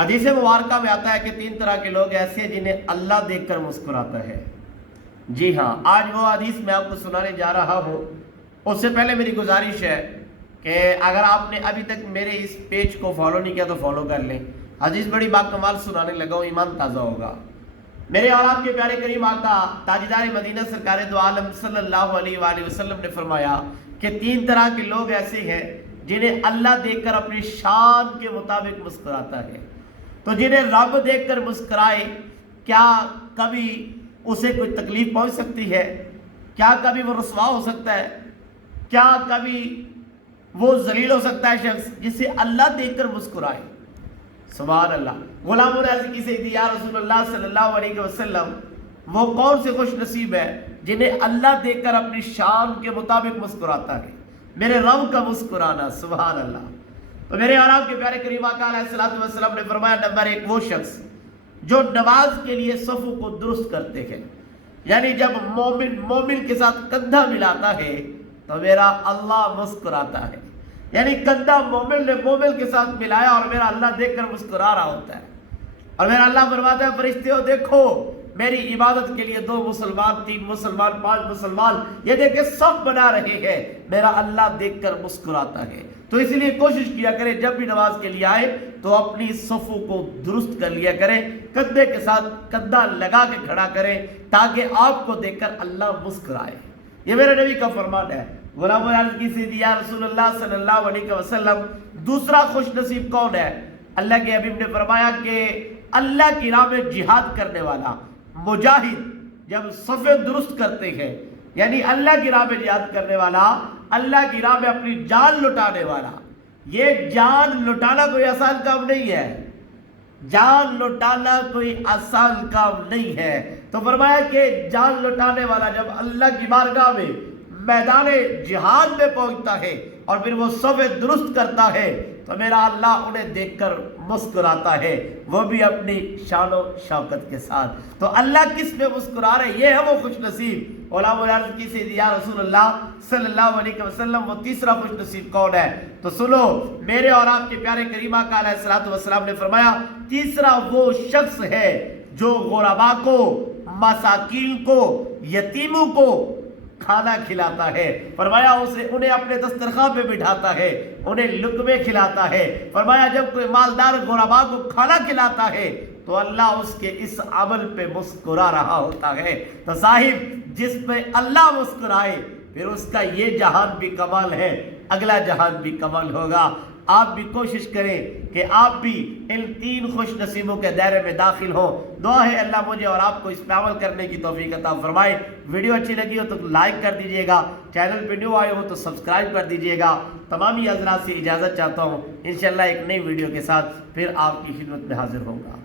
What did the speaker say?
حدیث مبارکہ میں آتا ہے کہ 3 طرح کے لوگ ایسے ہیں جنہیں اللہ دیکھ کر مسکراتا ہے۔ جی ہاں، آج وہ حدیث میں آپ کو سنانے جا رہا ہوں۔ اس سے پہلے میری گزارش ہے کہ اگر آپ نے ابھی تک میرے اس پیج کو فالو نہیں کیا تو فالو کر لیں۔ حدیث بڑی باکمال سنانے لگا ہوں، ایمان تازہ ہوگا۔ میرے اور آپ کے پیارے کریم آقا تاجدار مدینہ سرکار دو عالم صلی اللہ علیہ وآلہ وسلم نے فرمایا کہ 3 طرح کے لوگ ایسے ہیں جنہیں اللہ دیکھ کر اپنی شان کے مطابق مسکراتا ہے۔ تو جنہیں رب دیکھ کر مسکرائے، کیا کبھی اسے کوئی تکلیف پہنچ سکتی ہے؟ کیا کبھی وہ رسوا ہو سکتا ہے؟ کیا کبھی وہ ذلیل ہو سکتا ہے شخص جسے اللہ دیکھ کر مسکرائے؟ سبحان اللہ۔ غلام الرازق کی سے یا رسول اللہ صلی اللہ علیہ وسلم، وہ کون سے خوش نصیب ہے جنہیں اللہ دیکھ کر اپنی شان کے مطابق مسکراتا ہے؟ میرے رب کا مسکرانا، سبحان اللہ۔ تو میرے اور آپ کے پیارے کریم آقا علیہ الصلوۃ والسلام نے فرمایا، نمبر 1 وہ شخص جو نماز کے لیے صفوں کو درست کرتے ہیں، یعنی جب مومن کے ساتھ کندھا ملاتا ہے تو میرا اللہ مسکراتا ہے۔ یعنی کندھا مومن نے مومن کے ساتھ ملایا اور میرا اللہ دیکھ کر مسکرا رہا ہوتا ہے، اور میرا اللہ فرماتا ہے، فرشتوں دیکھو میری عبادت کے لیے 2 مسلمان، 3 مسلمان، 5 مسلمان، یہ دیکھیں سب بنا رہے ہیں، میرا اللہ دیکھ کر مسکراتا ہے۔ تو اس لیے کوشش کیا کریں جب بھی نماز کے لیے آئے تو اپنی صفوں کو درست کر لیا کریں، کندھے کے ساتھ کندھا لگا کے کھڑا کریں تاکہ آپ کو دیکھ کر اللہ مسکرائے۔ یہ میرے نبی کا فرمان ہے۔ غلام الرازق کی سے یا رسول اللہ صلی اللہ علیہ وسلم، دوسرا خوش نصیب کون ہے؟ اللہ کے حبیب نے فرمایا کہ اللہ کی راہ میں جہاد کرنے والا مجاہد جب صفیں درست کرتے ہیں، یعنی اللہ کی راہ میں جہاد کرنے والا، اللہ کی راہ میں اپنی جان لٹانے والا۔ یہ جان لٹانا کوئی آسان کام نہیں ہے، جان لٹانا کوئی آسان کام نہیں ہے۔ تو فرمایا کہ جان لٹانے والا جب اللہ کی بارگاہ میں میدان جہاد میں پہنچتا ہے اور پھر وہ صفیں درست کرتا ہے تو میرا اللہ انہیں دیکھ کر مسکراتا ہے، وہ بھی اپنی شان و شوکت کے ساتھ۔ تو اللہ کس میں مسکرا رہے؟ یہ ہے وہ خوش نصیب۔ غلام الرازق کی سے یا رسول اللہ صلی اللہ علیہ وسلم، وہ تیسرا خوش نصیب کون ہے؟ تو سنو، میرے اور آپ کے پیارے کریم آقا علیہ الصلوۃ والسلام نے فرمایا، تیسرا وہ شخص ہے جو غربا کو، مساکین کو، یتیموں کو کھانا کھلاتا ہے۔ فرمایا انہیں اپنے دسترخوان پہ بٹھاتا ہے، انہیں لقمے کھلاتا ہے۔ فرمایا جب کوئی مالدار غربا کو کھانا کھلاتا ہے تو اللہ اس کے اس عمل پہ مسکرا رہا ہوتا ہے۔ تو صاحب، جس پہ اللہ مسکرائے پھر اس کا یہ جہان بھی کمال ہے، اگلا جہان بھی کمال ہوگا۔ آپ بھی کوشش کریں کہ آپ بھی ان 3 خوش نصیبوں کے دائرے میں داخل ہوں۔ دعا ہے اللہ مجھے اور آپ کو اس پہ عمل کرنے کی توفیق عطا فرمائے۔ ویڈیو اچھی لگی ہو تو لائک کر دیجئے گا، چینل پہ نیو آئے ہو تو سبسکرائب کر دیجئے گا۔ تمامی حضرات سے اجازت چاہتا ہوں، انشاءاللہ ایک نئی ویڈیو کے ساتھ پھر آپ کی خدمت میں حاضر ہوں گا۔